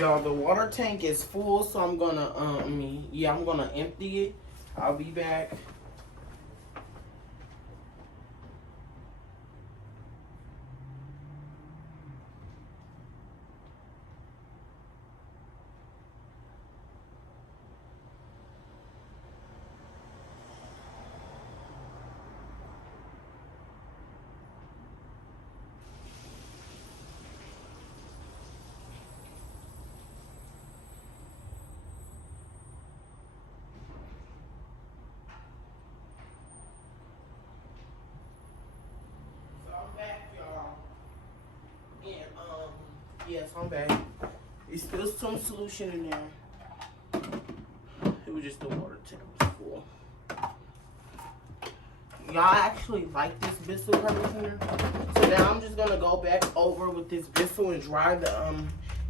Y'all, the water tank is full, so I'm gonna I'm gonna empty it. I'll be back. Yes, I'm back. There's still some solution in there. It was just the water tank was full. Y'all actually like this Bissell carpet cleaner. So now I'm just gonna go back over with this Bissell and dry the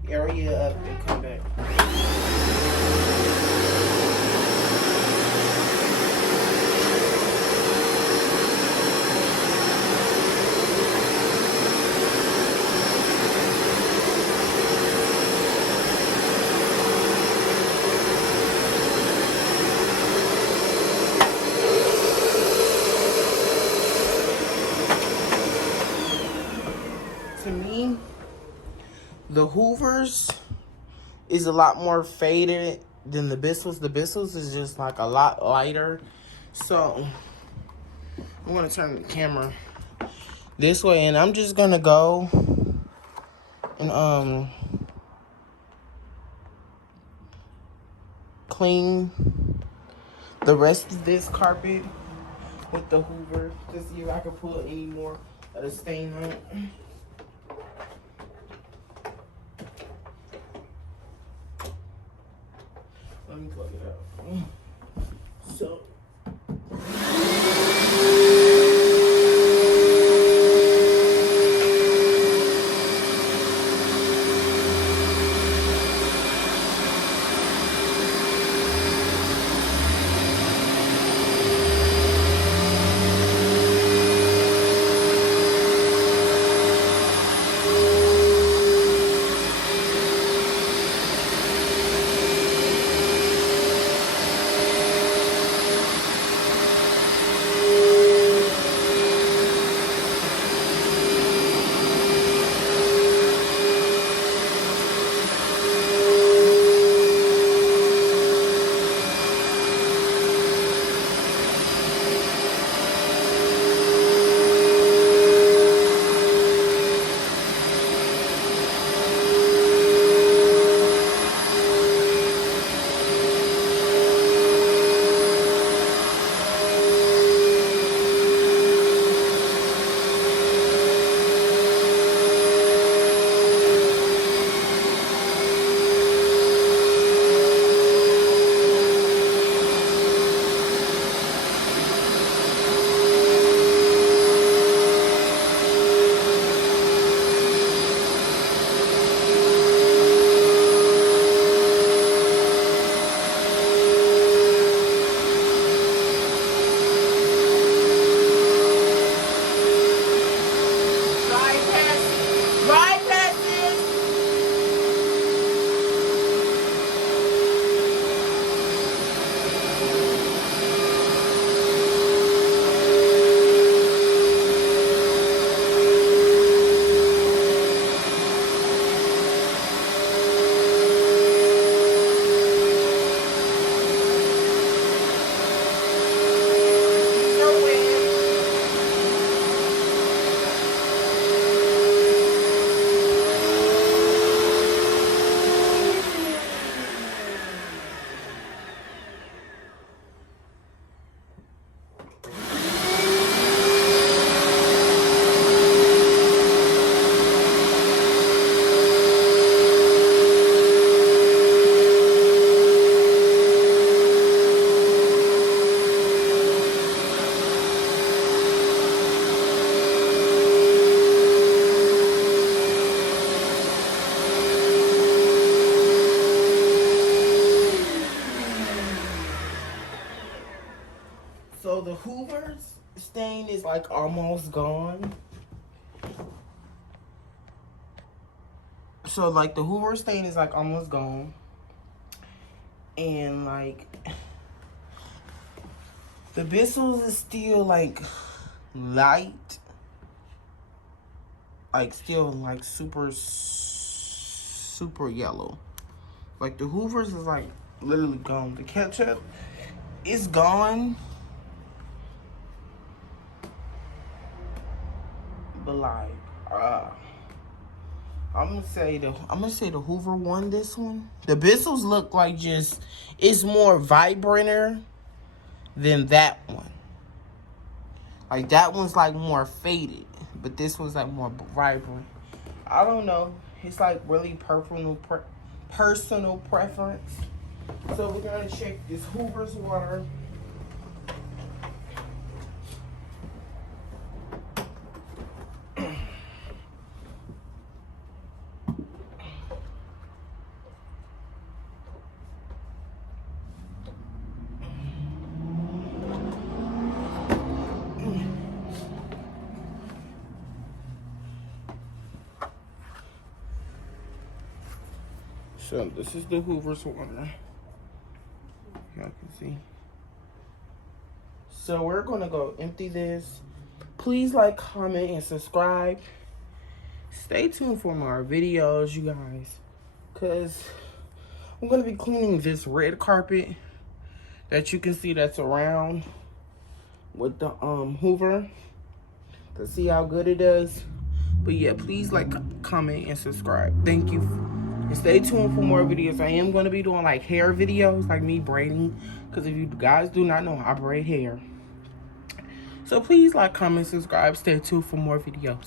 area up and come back. To me, the Hoovers is a lot more faded than the Bissells. The Bissells is just like a lot lighter. So I'm gonna turn the camera this way, and I'm just gonna go and clean the rest of this carpet with the Hoover to see if I can pull any more of the stain out. Let me plug it out. So. So the Hoover's stain is like almost gone. So like the Hoover stain is like almost gone. And like the Bissell is still like light. Like still like super yellow. Like the Hoovers is like literally gone. The ketchup is gone. But like I'm gonna say the Hoover won this one. The Bissells look like just it's more vibranter than that one. Like that one's like more faded, but this one's like more vibrant. I don't know. It's like really personal preference. So we're gonna check this Hoover's water. So this is the Hoover's water. Y'all can see. So we're gonna go empty this. Please like, comment, and subscribe. Stay tuned for more videos, you guys, because I'm gonna be cleaning this red carpet that you can see that's around with the Hoover to see how good it does. But yeah, please like, comment, and subscribe. Thank you. And stay tuned for more videos. I am going to be doing like hair videos, like me braiding. Because if you guys do not know, I braid hair. So please like, comment, subscribe. Stay tuned for more videos.